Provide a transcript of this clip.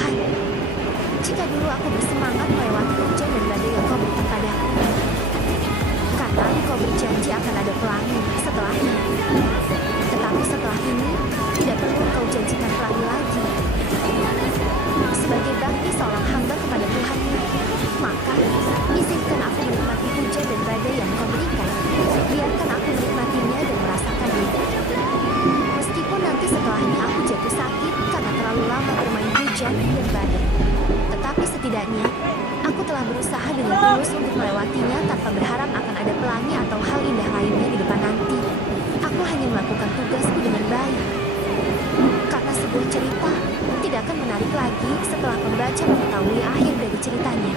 Tuhan, jika dulu aku bersemangat melewati hujan dan badai yang kau berikan padaku, karena engkau berjanji akan ada pelangi setelah ini. Tetapi setelah ini, tidak perlu engkau janjikan pelangi lagi. Sebagai bakti seorang hamba kepada Tuhannya, maka izinkan aku menikmati hujan dan badai yang kau berikan. Biarkan aku menikmatinya dan merasakannya. Meskipun nanti setelahnya aku jatuh sakit karena terlalu lama bermain hujan dan badai. Tetapi setidaknya, aku telah berusaha dengan tulus untuk melewatinya tanpa berharap akan ada pelangi atau hal indah lainnya di depan nanti. Aku hanya melakukan tugasku dengan baik. Karena sebuah cerita tidak akan menarik lagi setelah pembaca mengetahui akhir dari ceritanya.